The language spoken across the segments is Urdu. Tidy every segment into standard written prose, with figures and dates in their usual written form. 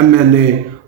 MNA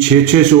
600-600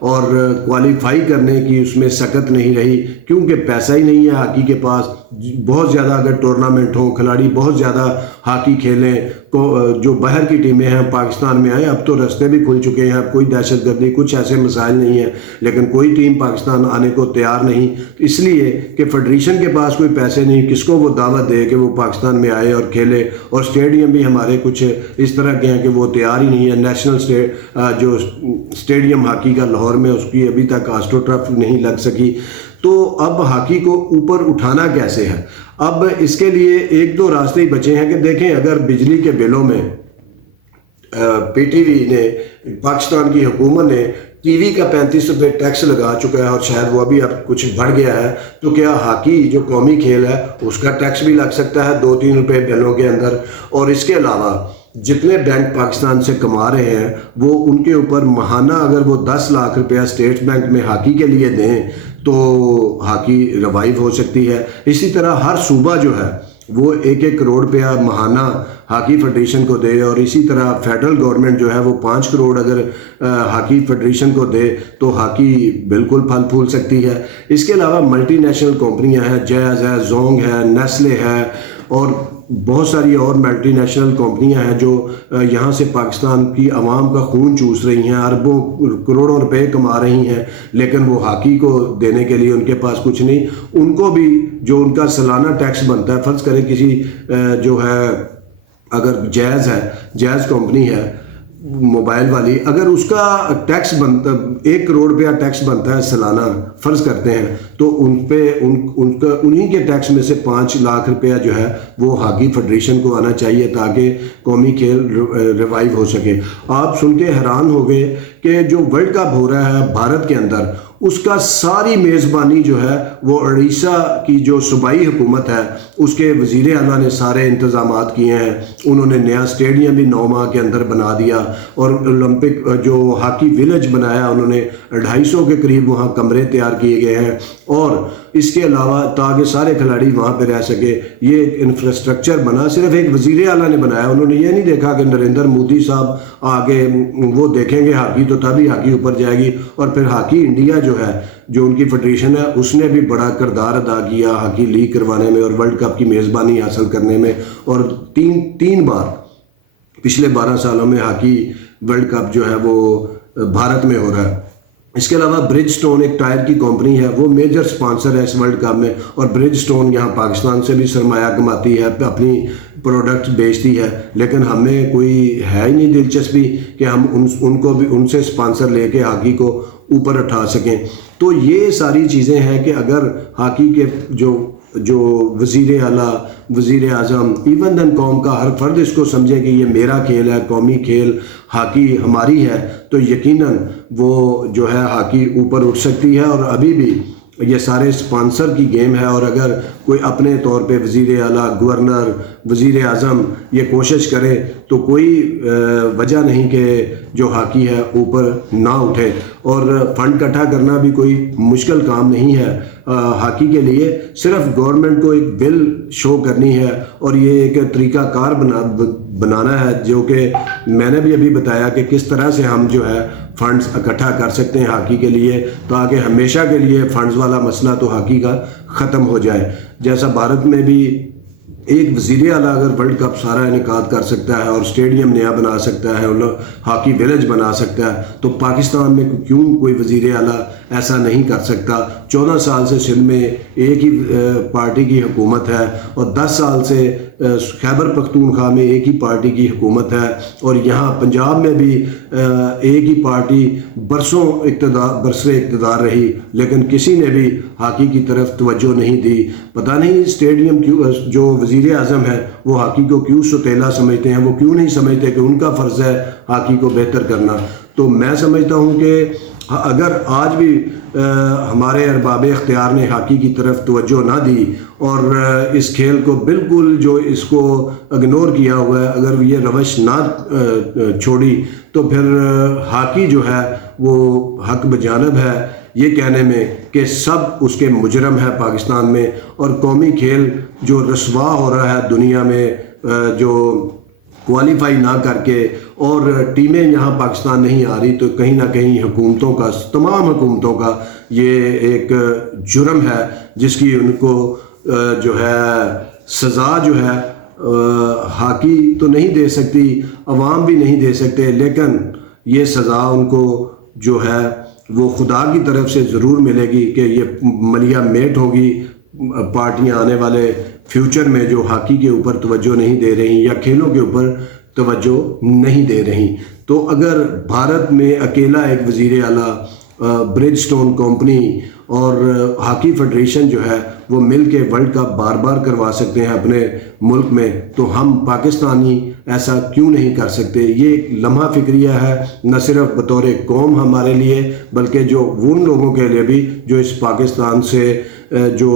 اور کوالیفائی کرنے کی اس میں سکت نہیں رہی، کیونکہ پیسہ ہی نہیں ہے ہاکی کے پاس۔ بہت زیادہ اگر ٹورنامنٹ ہوں، کھلاڑی بہت زیادہ ہاکی کھیلیں، جو باہر کی ٹیمیں ہیں پاکستان میں آئیں، اب تو راستے بھی کھل چکے ہیں، اب کوئی دہشت گردی کچھ ایسے مسائل نہیں ہیں، لیکن کوئی ٹیم پاکستان آنے کو تیار نہیں، اس لیے کہ فیڈریشن کے پاس کوئی پیسے نہیں، کس کو وہ دعوت دے کہ وہ پاکستان میں آئے اور کھیلے، اور اسٹیڈیم بھی ہمارے کچھ اس طرح کے ہیں کہ وہ تیار ہی نہیں ہے۔ نیشنل جو اسٹیڈیم ہاکی کا لاہور میں، اس کی ابھی تک آسٹرو ٹرف نہیں لگ سکی۔ تو اب ہاکی کو اوپر اٹھانا کیسے ہے؟ اب اس کے لیے ایک دو راستے ہی بچے ہیں کہ دیکھیں، اگر بجلی کے بلوں میں پی ٹی وی نے، پاکستان کی حکومت نے ٹی وی کا 35 روپے ٹیکس لگا چکا ہے، اور شاید وہ ابھی اب کچھ بڑھ گیا ہے، تو کیا ہاکی جو قومی کھیل ہے اس کا ٹیکس بھی لگ سکتا ہے 2-3 روپے بلوں کے اندر؟ اور اس کے علاوہ جتنے بینک پاکستان سے کما رہے ہیں، وہ ان کے اوپر ماہانہ اگر وہ 10 لاکھ روپیہ اسٹیٹ بینک میں ہاکی کے لیے دیں تو ہاکی ریوائیو ہو سکتی ہے۔ اسی طرح ہر صوبہ جو ہے وہ 1-1 کروڑ روپیہ ماہانہ ہاکی فیڈریشن کو دے، اور اسی طرح فیڈرل گورنمنٹ جو ہے وہ 5 کروڑ اگر ہاکی فیڈریشن کو دے تو ہاکی بالکل پھل پھول سکتی ہے۔ اس کے علاوہ ملٹی نیشنل کمپنیاں ہیں، جیز ہے، زونگ ہے، نیسلے ہے، اور بہت ساری اور ملٹی نیشنل کمپنیاں ہیں جو یہاں سے پاکستان کی عوام کا خون چوس رہی ہیں، اربوں کروڑوں روپے کما رہی ہیں، لیکن وہ ہاکی کو دینے کے لیے ان کے پاس کچھ نہیں۔ ان کو بھی جو ان کا سالانہ ٹیکس بنتا ہے، فرض کریں کسی جو ہے، اگر جیز ہے، جیز کمپنی ہے موبائل والی، اگر اس کا ٹیکس بنتا 1 کروڑ روپیہ ٹیکس بنتا ہے سالانہ، فرض کرتے ہیں، تو ان پہ انہی کے ٹیکس میں سے 5 لاکھ روپیہ جو ہے وہ ہاکی فیڈریشن کو آنا چاہیے تاکہ قومی کھیل ریوائیو ہو سکے۔ آپ سن کے حیران ہو گئے کہ جو ورلڈ کپ ہو رہا ہے بھارت کے اندر، اس کا ساری میزبانی جو ہے وہ اڑیسہ کی جو صوبائی حکومت ہے، اس کے وزیر اعلیٰ نے سارے انتظامات کیے ہیں۔ انہوں نے نیا اسٹیڈیم بھی 9 ماہ کے اندر بنا دیا، اور اولمپک جو ہاکی ولیج بنایا، انہوں نے 250 کے قریب وہاں کمرے تیار کیے گئے ہیں، اور اس کے علاوہ تاکہ سارے کھلاڑی وہاں پہ رہ سکے، یہ ایک انفراسٹرکچر بنا، صرف ایک وزیر اعلیٰ نے بنایا۔ انہوں نے یہ نہیں دیکھا کہ نریندر مودی صاحب آگے وہ دیکھیں گے ہاکی تو تبھی ہاکی اوپر جائے گی۔ اور پھر ہاکی انڈیا جو ہے، جو ان کی فیڈریشن ہے، اس نے بھی بڑا کردار ادا کیا ہاکی لیگ کروانے میں اور ورلڈ کپ کی میزبانی حاصل کرنے میں، اور تین بار پچھلے 12 سالوں میں ہاکی ورلڈ کپ جو ہے وہ بھارت میں ہو رہا ہے۔ اس کے علاوہ برج سٹون ایک ٹائر کی کمپنی ہے، وہ میجر سپانسر ہے اس ورلڈ کپ میں، اور برج سٹون یہاں پاکستان سے بھی سرمایہ کماتی ہے، اپنی پروڈکٹ بیچتی ہے، لیکن ہمیں کوئی ہے ہی نہیں دلچسپی کہ ہم ان کو بھی ان سے سپانسر لے کے ہاکی کو اوپر اٹھا سکیں۔ تو یہ ساری چیزیں ہیں کہ اگر ہاکی کے جو وزیر اعلیٰ، وزیر اعظم، ایون دن قوم کا ہر فرد اس کو سمجھے کہ یہ میرا کھیل ہے، قومی کھیل ہاکی ہماری ہے، تو یقیناً وہ جو ہے ہاکی اوپر اٹھ سکتی ہے۔ اور ابھی بھی یہ سارے سپانسر کی گیم ہے، اور اگر کوئی اپنے طور پہ وزیر اعلیٰ، گورنر، وزیر اعظم یہ کوشش کرے تو کوئی وجہ نہیں کہ جو ہاکی ہے اوپر نہ اٹھے۔ اور فنڈ اکٹھا کرنا بھی کوئی مشکل کام نہیں ہے ہاکی کے لیے، صرف گورنمنٹ کو ایک بل شو کرنی ہے، اور یہ ایک طریقہ کار بنانا ہے، جو کہ میں نے بھی ابھی بتایا کہ کس طرح سے ہم جو ہے فنڈز اکٹھا کر سکتے ہیں ہاکی کے لیے، تاکہ ہمیشہ کے لیے فنڈز والا مسئلہ تو ہاکی کا ختم ہو جائے۔ جیسا بھارت میں بھی ایک وزیر اعلیٰ اگر ورلڈ کپ سارا انعقاد کر سکتا ہے اور اسٹیڈیم نیا بنا سکتا ہے، ہاکی ولیج بنا سکتا ہے، تو پاکستان میں کیوں کوئی وزیر اعلیٰ ایسا نہیں کر سکتا؟ 14 سال سے سندھ میں ایک ہی پارٹی کی حکومت ہے، اور 10 سال سے خیبر پختونخوا میں ایک ہی پارٹی کی حکومت ہے، اور یہاں پنجاب میں بھی ایک ہی پارٹی برسوں اقتدار رہی، لیکن کسی نے بھی ہاکی کی طرف توجہ نہیں دی۔ پتہ نہیں اسٹیڈیم کیوں، جو وزیر اعظم ہے وہ ہاکی کو کیوں سوتیلا سمجھتے ہیں، وہ کیوں نہیں سمجھتے کہ ان کا فرض ہے ہاکی کو بہتر کرنا۔ تو میں سمجھتا ہوں کہ اگر آج بھی ہمارے ارباب اختیار نے ہاکی کی طرف توجہ نہ دی اور اس کھیل کو بالکل جو اس کو اگنور کیا ہوا ہے، اگر یہ روش نہ چھوڑی، تو پھر ہاکی جو ہے وہ حق بجانب ہے یہ کہنے میں کہ سب اس کے مجرم ہے پاکستان میں، اور قومی کھیل جو رسوا ہو رہا ہے دنیا میں، جو کوالیفائی نہ کر کے اور ٹیمیں یہاں پاکستان نہیں آ رہی، تو کہیں نہ کہیں حکومتوں کا، تمام حکومتوں کا یہ ایک جرم ہے جس کی ان کو جو ہے سزا جو ہے ہاکی تو نہیں دے سکتی، عوام بھی نہیں دے سکتے، لیکن یہ سزا ان کو جو ہے وہ خدا کی طرف سے ضرور ملے گی کہ یہ ملیہ میٹ ہوگی۔ پارٹیاں آنے والے فیوچر میں جو ہاکی کے اوپر توجہ نہیں دے رہی یا کھیلوں کے اوپر توجہ نہیں دے رہی، تو اگر بھارت میں اکیلا ایک وزیر اعلیٰ، برج سٹون کمپنی اور ہاکی فیڈریشن جو ہے وہ مل کے ورلڈ کپ بار بار کروا سکتے ہیں اپنے ملک میں، تو ہم پاکستانی ایسا کیوں نہیں کر سکتے؟ یہ ایک لمحہ فکریہ ہے، نہ صرف بطور قوم ہمارے لیے بلکہ جو ان لوگوں کے لیے بھی جو اس پاکستان سے جو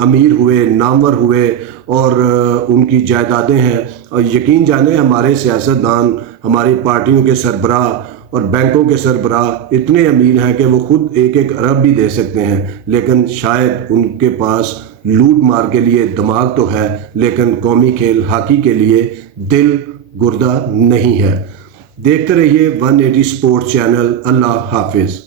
امیر ہوئے، نامور ہوئے اور ان کی جائیدادیں ہیں، اور یقین جانیں ہمارے سیاستدان، ہماری پارٹیوں کے سربراہ اور بینکوں کے سربراہ اتنے امیر ہیں کہ وہ خود ایک ایک ارب بھی دے سکتے ہیں، لیکن شاید ان کے پاس لوٹ مار کے لیے دماغ تو ہے لیکن قومی کھیل ہاکی کے لیے دل گردہ نہیں ہے۔ دیکھتے رہیے 180 اسپورٹس چینل۔ اللہ حافظ۔